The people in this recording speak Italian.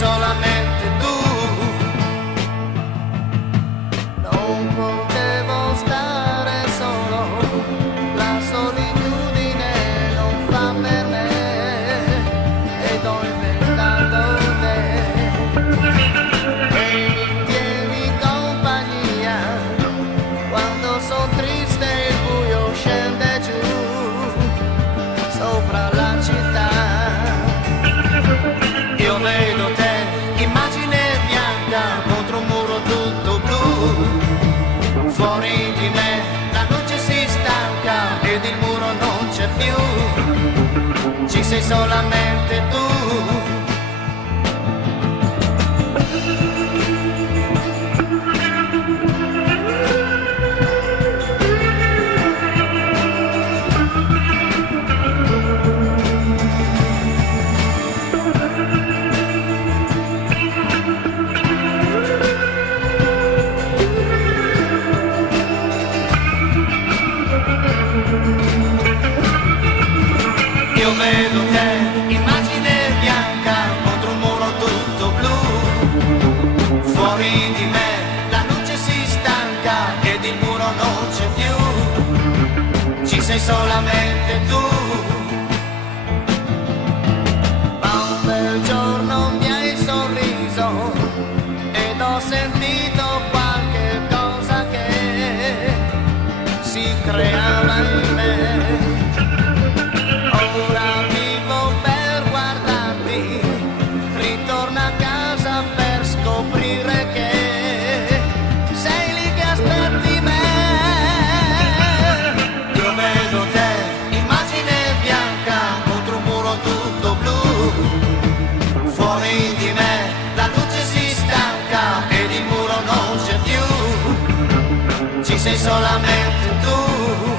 solamente tu. Non potevo stare solo, la solitudine non fa per me, ed ho inventato te, e mi tieni compagnia quando sono triste e il buio scende giù sopra la città. Io vedo te, immagine bianca contro un muro tutto blu. Fuori di me la luce si stanca ed il muro non c'è più. Ci sei solamente tu. Io vedo te, immagine bianca contro un muro tutto blu. Fuori di me la luce si stanca ed il muro non c'è più. Ci sei solamente tu. Ma un bel giorno mi hai sorriso ed ho sentito qualche cosa che si creava in me. Ora vivo per guardarti, ritorno a casa per scoprire che sei lì che aspetti me. Io vedo te, immagine bianca contro un muro tutto blu. Fuori di me la luce si stanca ed il muro non c'è più. Ci sei solamente tu.